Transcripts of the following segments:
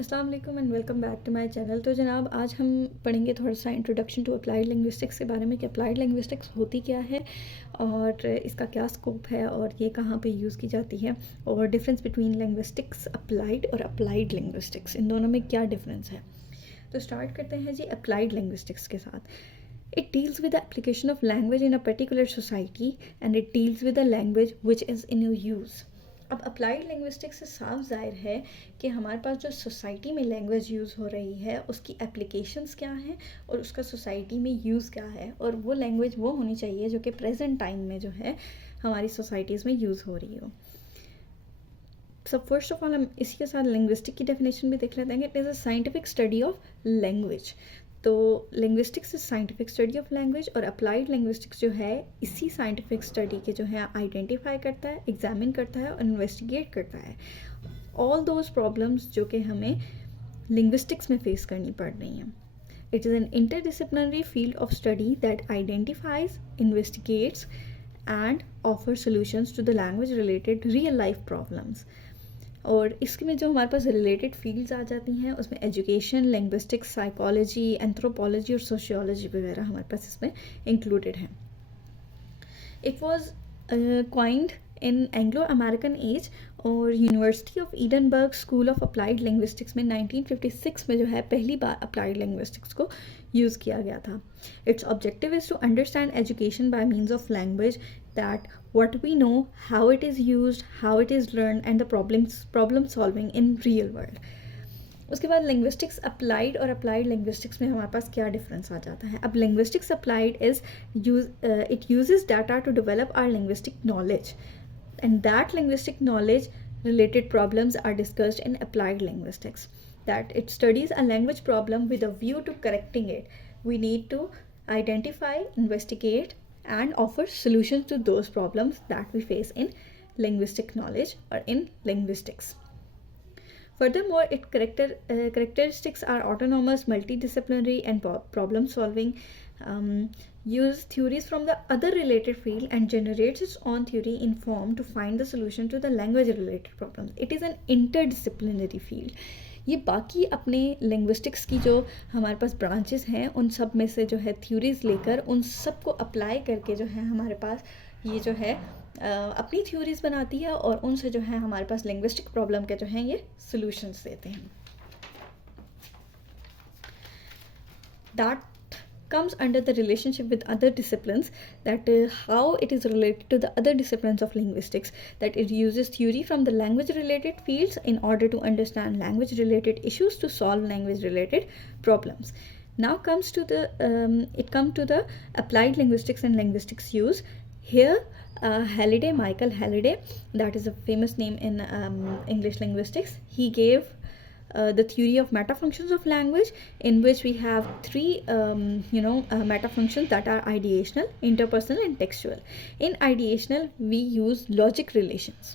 अस्सलाम वालेकुम and welcome back to my channel. तो जनाब आज हम पढ़ेंगे थोड़ा सा इंट्रोडक्शन टू अप्लाइड लिंग्विस्टिक्स के बारे में कि अप्लाइड लिंग्विस्टिक्स होती क्या है और इसका क्या स्कोप है और ये कहाँ पे यूज़ की जाती है और डिफरेंस बिटवीन लिंग्विस्टिक्स अप्लाइड और अप्लाइड लिंग्विस्टिक्स, इन दोनों में क्या डिफरेंस है। तो स्टार्ट करते हैं जी अप्लाइड लिंग्विस्टिक्स के साथ। It deals with the application of language in a particular society and it deals with the language which is in use. अब अप्लाइड लिंग्विस्टिक्स से साफ जाहिर है कि हमारे पास जो सोसाइटी में लैंग्वेज यूज़ हो रही है उसकी एप्लीकेशंस क्या हैं और उसका सोसाइटी में यूज़ क्या है, और वो लैंग्वेज वो होनी चाहिए जो कि प्रेजेंट टाइम में जो है हमारी सोसाइटीज़ में यूज़ हो रही हो। सब फर्स्ट ऑफ ऑल हम इसी के साथ लिंग्विस्टिक की डेफिनेशन भी देख लेते हैं कि it is a scientific study of language. तो linguistics is scientific study of language और अप्लाइड लिंग्विस्टिक्स जो है इसी साइंटिफिक स्टडी के जो है आइडेंटिफाई करता है, एग्जामिन करता है और इन्वेस्टिगेट करता है ऑल दोज प्रॉब्लम्स जो कि हमें लिंग्विस्टिक्स में फेस करनी पड़ रही हैं। It is an interdisciplinary field of study that identifies, investigates and offer solutions to the language related real life problems. और इसमें जो हमारे पास रिलेटेड फील्ड्स आ जाती हैं उसमें एजुकेशन, लिंग्विस्टिक्स, साइकोलॉजी, एंथ्रोपोलॉजी और सोशियोलॉजी वगैरह हमारे पास इसमें इंक्लूडेड हैं। It was coined in Anglo American age और university of Edinburgh school of applied linguistics में 1956 में जो है पहली बार अप्लाइड लिंग्विस्टिक्स को यूज़ किया गया था। Its objective is to understand education by means of language, that what we know, how it is used, how it is learned and the problem solving in real world. उसके बाद linguistics applied और applied linguistics में हमारे पास क्या difference आ जाता है। अब linguistics applied is it uses data to develop our linguistic knowledge and that linguistic knowledge related problems are discussed in applied linguistics, that it studies a language problem with a view to correcting it. We need to identify, investigate and offer solutions to those problems that we face in linguistic knowledge or in linguistics. Furthermore, its characteristics are autonomous, multidisciplinary and problem solving, use theories from the other related field and generates its own theory in form to find the solution to the language related problems. It is an interdisciplinary field. ये बाकी अपने linguistics की जो हमारे पास branches हैं उन सब में से जो है थ्योरीज लेकर उन सब को अप्लाई करके जो है हमारे पास ये जो है अपनी थ्योरीज बनाती है और उनसे जो है हमारे पास लिंग्विस्टिक प्रॉब्लम के जो हैं ये सॉल्यूशंस देते हैं। That comes under the relationship with other disciplines, that how it is related to the other disciplines of linguistics, that it uses theory from the language related fields in order to understand language related issues to solve language related problems. Now comes to the applied linguistics and linguistics use. Here Michael Halliday, that is a famous name in English linguistics, he gave the theory of metafunctions of language, in which we have three metafunctions that are ideational, interpersonal and textual. In ideational we use logic relations,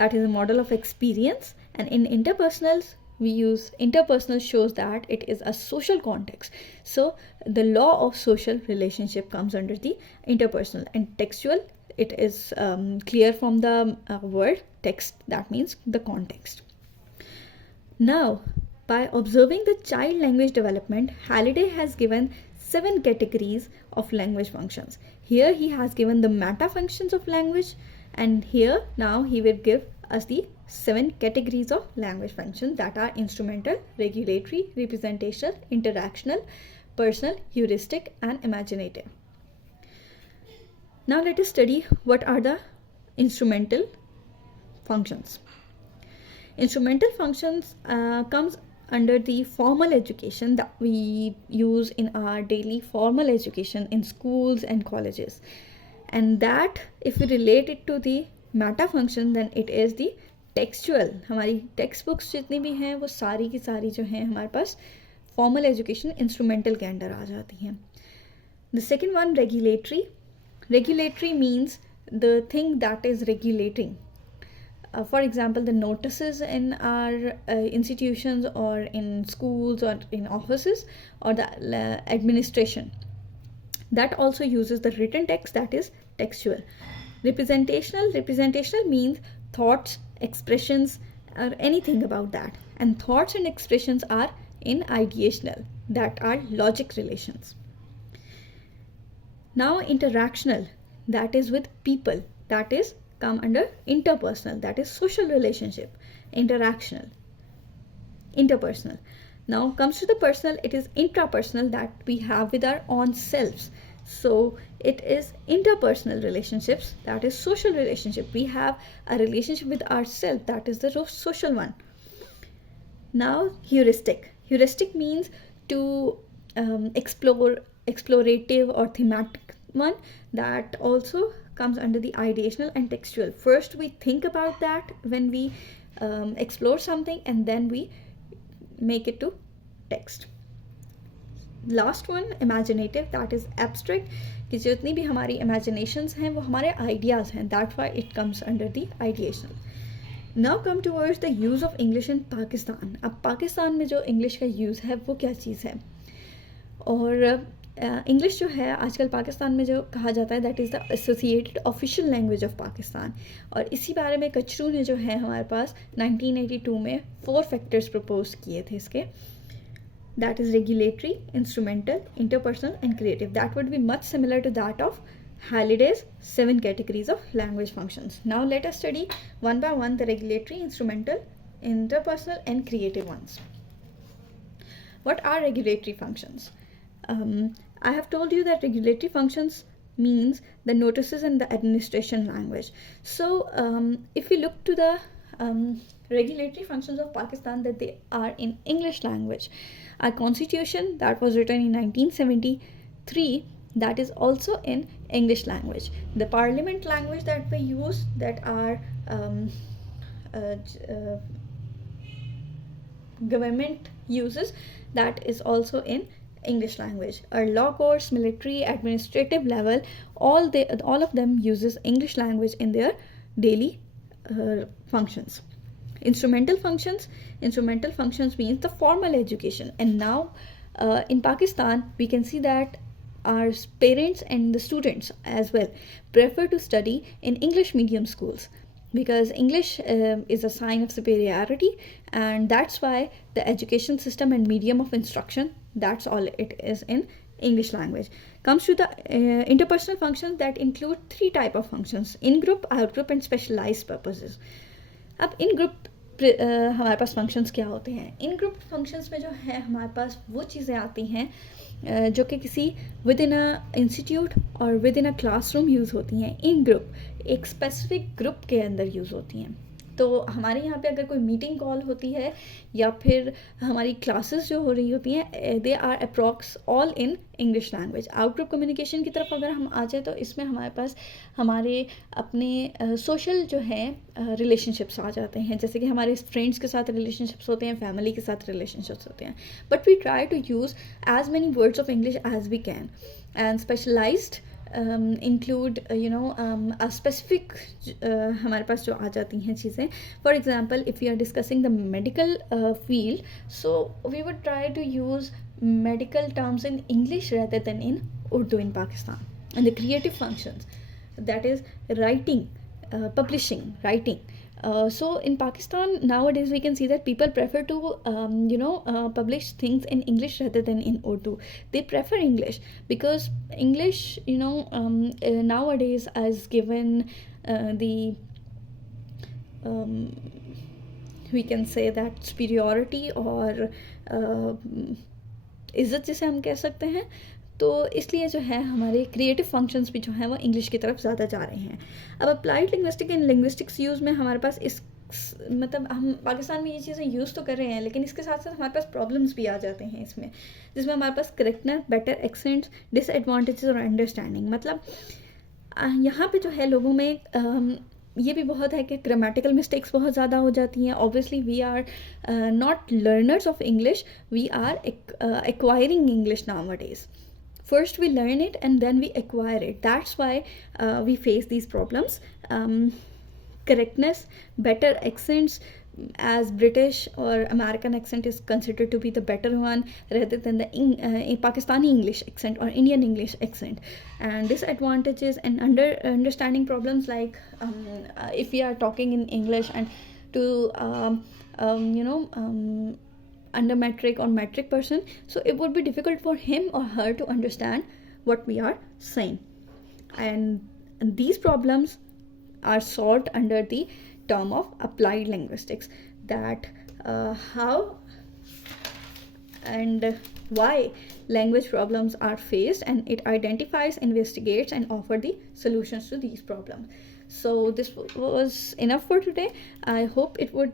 that is a model of experience, and in interpersonals we use interpersonal shows that it is a social context, so the law of social relationship comes under the interpersonal. And textual, it is clear from the word text, that means the context. Now, by observing the child language development, Halliday has given 7 categories of language functions. Here he has given the meta functions of language, and here now he will give us the 7 categories of language functions, that are instrumental, regulatory, representational, interactional, personal, heuristic and imaginative. Now let us study what are the instrumental functions. Instrumental functions comes under the formal education that we use in our daily formal education in schools and colleges, and that if we relate it to the meta function, then it is the textual. हमारी text books जितनी भी हैं वो सारी की सारी जो हैं हमारे पास फॉर्मल एजुकेशन इंस्ट्रूमेंटल के अंडर आ जाती हैं. The second one, regulatory. Regulatory means the thing that is regulating. For example, the notices in our institutions or in schools or in offices or the administration, that also uses the written text, that is textual. Representational means thoughts, expressions or anything about that. And thoughts and expressions are in ideational, that are logic relations. Now interactional, that is with people, that is come under interpersonal, that is social relationship. Interactional, interpersonal. Now comes to the personal, it is intrapersonal, that we have with our own selves. So it is interpersonal relationships, that is social relationship. We have a relationship with ourselves, that is the social one. Now heuristic. Heuristic means to explorative or thematic one, that also comes under the ideational and textual. First we think about that when we explore something, and then we make it to text. Last one imaginative, that is abstract, कि जितनी भी हमारी imaginations हैं वो हमारे ideas हैं, that's why it comes under the ideational. Now come towards the use of English in Pakistan. अब पाकिस्तान में जो English का use है वो क्या चीज़ है, और इंग्लिश जो है आजकल पाकिस्तान में जो कहा जाता है that is the associated official language of Pakistan. और इसी बारे में कचरू ने जो है हमारे पास 1982 में 4 फैक्टर्स प्रपोज किए थे इसके, that is regulatory, instrumental, interpersonal and creative. That would be much similar to that of Halliday's 7 categories of language functions. Now let us study one by one the regulatory, instrumental, interpersonal and creative ones. What are regulatory functions? I have told you that regulatory functions means the notices and the administration language. So if we look to the regulatory functions of Pakistan, that they are in English language. Our constitution that was written in 1973, that is also in English language. The parliament language that we use, that are government uses, that is also in English language. Our law courts, military, administrative level, all of them uses English language in their daily functions. Instrumental functions means the formal education. And now in Pakistan we can see that our parents and the students as well prefer to study in English medium schools, because English is a sign of superiority, and that's why the education system and medium of instruction, that's all it is in English language. Comes to the interpersonal functions, that include 3 type of functions: in group, out group and specialized purposes. अब in group हमारे पास functions क्या होते हैं? इन group functions में जो है हमारे पास वो चीज़ें आती हैं जो कि किसी विद इन अ इंस्टीट्यूट और with in a classroom use होती हैं. इन ग्रुप एक स्पेसिफिक ग्रुप के अंदर यूज़ होती हैं. तो हमारे यहाँ पे अगर कोई मीटिंग कॉल होती है या फिर हमारी क्लासेस जो हो रही होती हैं, they are approx all in English language. Out group communication की तरफ अगर हम आ जाए तो इसमें हमारे पास हमारे अपने सोशल जो हैं रिलेशनशिप्स आ जाते हैं, जैसे कि हमारे फ्रेंड्स के साथ रिलेशनशिप्स होते हैं, फैमिली के साथ रिलेशनशिप्स होते हैं. But we try to use as many words of English as we can. And specialised include a specific हमारे पास जो आ जाती हैं चीज़ें. For example if you are discussing the medical field, so we would try to use medical terms in English rather than in Urdu in Pakistan. And the creative functions, that is writing, publishing, writing. So in Pakistan nowadays we can see that people prefer to publish things in English rather than in Urdu. They prefer English because English nowadays has given the we can say that superiority or इज़्ज़त जिसे हम कह सकते हैं. तो इसलिए जो है हमारे क्रिएटिव फंक्शंस भी जो हैं वो इंग्लिश की तरफ ज़्यादा जा रहे हैं. अब applied linguistic and linguistics use में हमारे पास इस मतलब हम पाकिस्तान में ये चीज़ें यूज़ तो कर रहे हैं, लेकिन इसके साथ साथ हमारे पास प्रॉब्लम्स भी आ जाते हैं इसमें, जिसमें हमारे पास करेक्टनेस, बेटर एक्सेंट्स, डिसएडवांटेजेस और अंडरस्टैंडिंग. मतलब यहाँ पे जो है लोगों में ये भी बहुत है कि ग्रामेटिकल मिस्टेक्स बहुत ज़्यादा हो जाती हैं. Obviously we are not learners of English, we are acquiring English nowadays. First we learn it and then we acquire it. That's why we face these problems. Correctness, better accents, as British or American accent is considered to be the better one rather than the Pakistani English accent or Indian English accent. And disadvantages and understanding problems, like if we are talking in English and to under metric or metric person, so it would be difficult for him or her to understand what we are saying. And these problems are solved under the term of applied linguistics, that how and why language problems are faced, and it identifies, investigates, and offers the solutions to these problems. So this was enough for today. I hope it would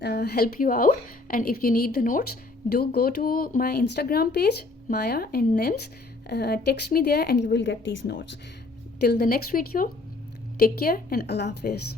help you out, and if you need the notes, do go to my Instagram page, Maya and Nims. Text me there and you will get these notes. Till the next video, take care and Allah Hafiz.